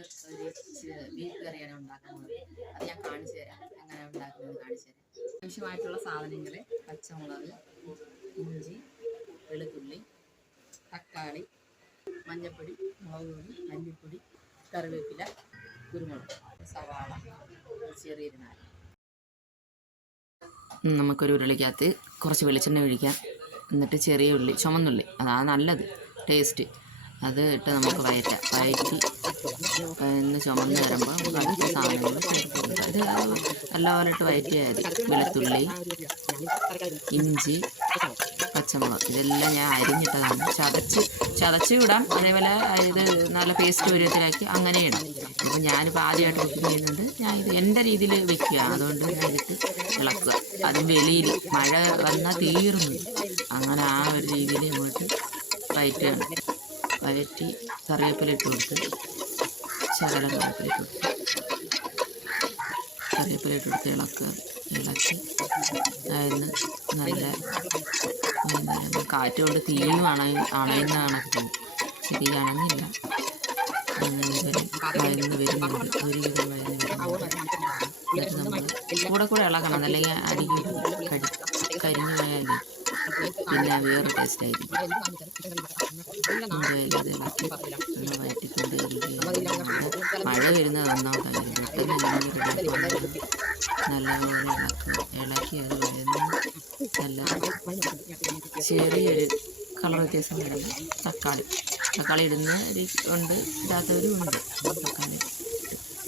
ഒരു ബീഫ് കറിയാണ് ഉണ്ടാക്കുന്നത്. അത് ഞാൻ കാണിച്ചു തരാം, എങ്ങനെ ഉണ്ടാക്കുന്നത് കാണിച്ചു തരാം. ആവശ്യമായിട്ടുള്ള സാധനങ്ങൾ: പച്ചമുളക്, ഇഞ്ചി, വെളുത്തുള്ളി, തക്കാളി, മഞ്ഞൾപ്പൊടി, മുളക് പൊടി, മല്ലിപ്പൊടി, കറിവേപ്പില, കുരുമുളക്, സവാള, ചെറിയൊരു നാരങ്ങ. നമുക്കൊരു ഉരുളിക്കകത്ത് കുറച്ച് വെളിച്ചെണ്ണ ഒഴിക്കാം. എന്നിട്ട് ചെറിയ ഉള്ളി, ചുമന്നുള്ളി, അതാണ് നല്ലത് ടേസ്റ്റ്, അത് ഇട്ട് നമുക്ക് വയറ്റി ഒന്ന് ചുമന്ന് വരുമ്പോൾ നമുക്ക് അടുത്ത സാധനങ്ങൾ ചേർത്ത് കൊടുക്കാം. ഇത് നല്ലപോലെ ഇട്ട് വയറ്റിയാൽ മതി. വെളുത്തുള്ളി, ഇഞ്ചി, പച്ചമുളക് ഇതെല്ലാം ഞാൻ അരിഞ്ഞിട്ടതാണ്. ചതച്ച് ഇടാം, അതേപോലെ ഇത് നല്ല പേസ്റ്റ് പരുവത്തിലാക്കി അങ്ങനെ ഇടാം. ഇപ്പം ഞാനിപ്പോൾ ആദ്യമായിട്ട് കുക്കിംഗ് ചെയ്യുന്നുണ്ട്. ഞാൻ ഇത് എൻ്റെ രീതിയിൽ വെക്കുക, അതുകൊണ്ട് ഞാൻ ഇതിട്ട് ഇളക്കുക. അതും വെളിയിൽ മഴ വന്നാൽ തീർന്നു, അങ്ങനെ ആ ഒരു രീതിയിൽ അങ്ങോട്ട് വയറ്റി കറിവേപ്പില ഇട്ട് കൊടുത്ത് ശകലം കറിവേപ്പില ഇട്ട് കൊടുത്ത് ഇളക്കി അതിന് നല്ല കാറ്റ് കൊണ്ട് തീയും അണയുന്ന കണക്ക് പോകും. തീ അണഞ്ഞില്ല, വയന്ന് വരുന്നുണ്ട്, ഒരുവിധം വയന്ന് വരുന്നുണ്ട്. എന്നിട്ട് നമ്മൾ കൂടെ ഇളക്കണം, അല്ലെങ്കിൽ അടിക്ക് കരിഞ്ഞു പോയാലേ പിന്നെ വേറെ ടേസ്റ്റ് ആയിരിക്കും. ഇത് ഇളക്കി വയറ്റിക്കൊണ്ട് മഴ വരുന്നത് ഒന്നാമതായിരിക്കും. പെട്ടെന്ന് നല്ലപോലെ ഇളക്കി അത് വരുന്ന നല്ല ചെറിയൊരു കളർ വ്യത്യാസം വരുന്നത്. തക്കാളി ഇടുന്ന ഉണ്ട്, ഇടാത്തവരും ഉണ്ട്.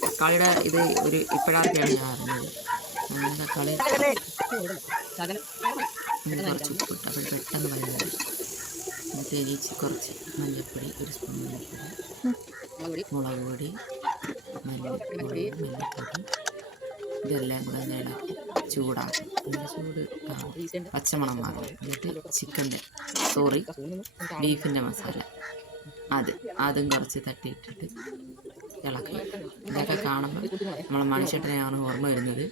തക്കാളിയുടെ ഇത് ഇപ്പോഴാണ് ഞാൻ അറിഞ്ഞത്. തക്കാളി കുറച്ച് ഉപ്പിട്ട് അപ്പോൾ പെട്ടെന്ന് വഴങ്ങും. എന്നിട്ട് കുറച്ച് മഞ്ഞൾപ്പൊടി, ഒരു സ്പൂൺ മഞ്ഞൾപ്പൊടി, മുളക് പൊടി, മല്ലിപ്പൊടി ഇതെല്ലാം കൂടെ ഇളക്കി ചൂടാക്കും. ചൂട് പച്ചമണം മാറും. എന്നിട്ട് ബീഫിൻ്റെ മസാല അതും കുറച്ച് തട്ടിയിട്ടിട്ട് ഇളക്കി. ഇതൊക്കെ കാണുമ്പോൾ നമ്മളെ മണിച്ചേട്ടനെയാണ് ഓർമ്മ വരുന്നത്.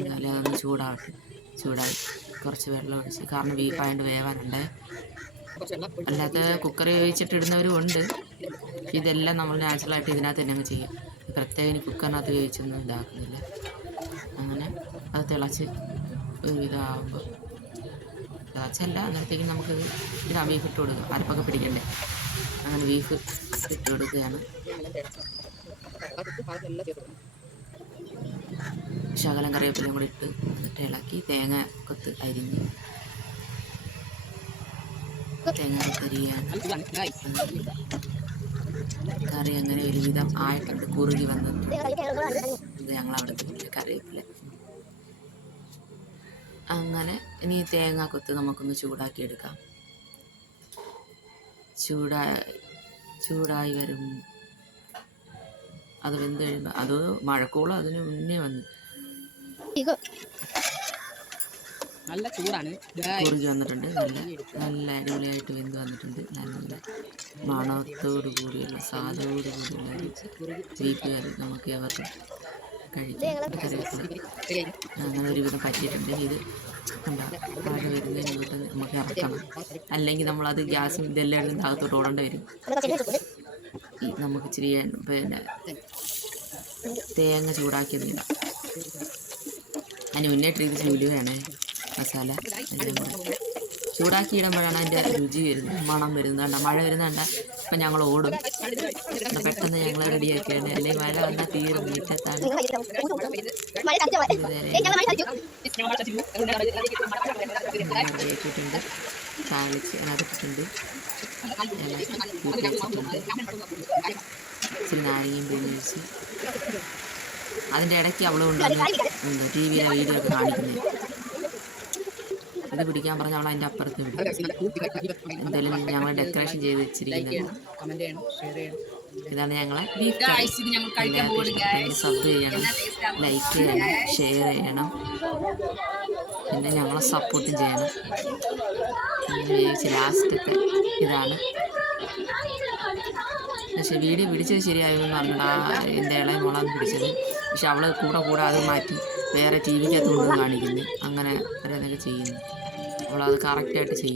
എന്നാലും അതൊന്ന് ചൂടായി കുറച്ച് വെള്ളം ഒഴിച്ച്, കാരണം ബീഫായതുകൊണ്ട് വേവാനുണ്ട്. അല്ലാത്ത കുക്കറി വേവിച്ചിട്ടിടുന്നവരും ഉണ്ട്. ഇതെല്ലാം നമ്മൾ നാച്ചുറലായിട്ട് ഇതിനകത്ത് തന്നെ അങ്ങ് ചെയ്യും. പ്രത്യേകം കുക്കറിനകത്ത് വേവിച്ചൊന്നും ഇതാക്കുന്നില്ല. അങ്ങനെ അത് തിളച്ച് ഒരു ഇതാകുമ്പോൾ തിളച്ചല്ല, അന്നേരത്തേക്കും നമുക്ക് ബീഫ് ഇട്ട് കൊടുക്കുക. അരപ്പൊക്കെ പിടിക്കണ്ടേ, അങ്ങനെ ബീഫ് ഇട്ട് കൊടുക്കുകയാണ്. ശകലം കറിവേപ്പിലയും കൂടി ഇട്ട് എന്നിട്ട് ഇളക്കി തേങ്ങ കൊത്ത് അരിഞ്ഞ് കറി അങ്ങനെ ഒരുവിധം ആയിട്ടുണ്ട്, കുറുകി വന്നിട്ടുണ്ട്. ഇത് ഞങ്ങളവിടെ കറിവേപ്പില. അങ്ങനെ ഇനി തേങ്ങ കൊത്ത് നമുക്കൊന്ന് ചൂടാക്കി എടുക്കാം. ചൂടായി വരും. അത് വെന്ത് കഴിയുമ്പോൾ അത് മഴക്കോളം അതിന് മുന്നേ വന്ന് നല്ല ചൂടാണ്, കുറുകി വന്നിട്ടുണ്ട്. നല്ല അടിപൊളിയായിട്ട് വെന്ത് വന്നിട്ടുണ്ട്. നല്ല മണത്തോടു കൂടിയുള്ള സ്വാദോടു കൂടിയുള്ള ബീഫ് കറി നമുക്ക് അവർക്ക് കഴിക്കാം. അങ്ങനെ ഒരുവിധം പറ്റിയിട്ടുണ്ട്. ഇത് മഴ വരുന്നതിന് മുമ്പ് നമുക്ക് ഇറക്കണം, അല്ലെങ്കിൽ നമ്മളത് ഗ്യാസും ഇതെല്ലാം എടുത്ത് അകത്തോട്ട് ഓടേണ്ടി വരും. നമുക്ക് ഇച്ചിരി പിന്നെ തേങ്ങ ചൂടാക്കിയതില്ല, അതിന് മുന്നേറ്റ് ഇത് ചൂലുകയാണ് മസാല. ചൂടാക്കി ഇടുമ്പോഴാണ് അതിൻ്റെ രുചി വരുന്നത്, മണം വരുന്നത്. മഴ വരുന്നുണ്ട്, ഇപ്പം ഞങ്ങൾ ഓടും. പെട്ടെന്ന് ഞങ്ങൾ റെഡിയാക്കിയാണ്, അല്ലെങ്കിൽ മഴ വന്നാൽ തീരും. വീറ്റത്താണ് റെഡിയാക്കിയിട്ടുണ്ട്. ചാവിച്ച് അതിട്ടിട്ടുണ്ട്, ഇച്ചിരി നാരങ്ങയും പിഴിഞ്ഞൊഴിച്ച്. അതിൻ്റെ ഇടയ്ക്ക് അവൾ കൊണ്ടുവന്ന് ടി വിയിലെ വീഡിയോ ഒക്കെ കാണിക്കുന്നത്. ഇത് പിടിക്കാൻ പറഞ്ഞ അവൾ അതിൻ്റെ അപ്പുറത്ത് പിടിക്കും. എന്തായാലും ഞങ്ങൾ ഡെക്കറേഷൻ ചെയ്ത് വെച്ചിരിക്കുന്നത് ഇതാണ്. ഞങ്ങളെ ബീഫ് സബ് ചെയ്യണം, ലൈക്ക് ചെയ്യണം, ഷെയർ ചെയ്യണം, പിന്നെ ഞങ്ങളെ സപ്പോർട്ടും ചെയ്യണം. ലാസ്റ്റത്തെ ഇതാണ്. പക്ഷെ വീഡിയോ പിടിച്ചത് ശരിയായെന്ന് പറഞ്ഞിട്ട് എൻ്റെ ഇളയ മോളാണ് പിടിച്ചത്. പക്ഷെ അവൾ കൂടെ അത് മാറ്റി വേറെ ടി വിക്കകത്ത് കൊണ്ട് കാണിക്കുന്നു. അങ്ങനെ ഓരോന്നൊക്കെ ചെയ്യുന്നു. അവളത് കറക്റ്റായിട്ട് ചെയ്യും.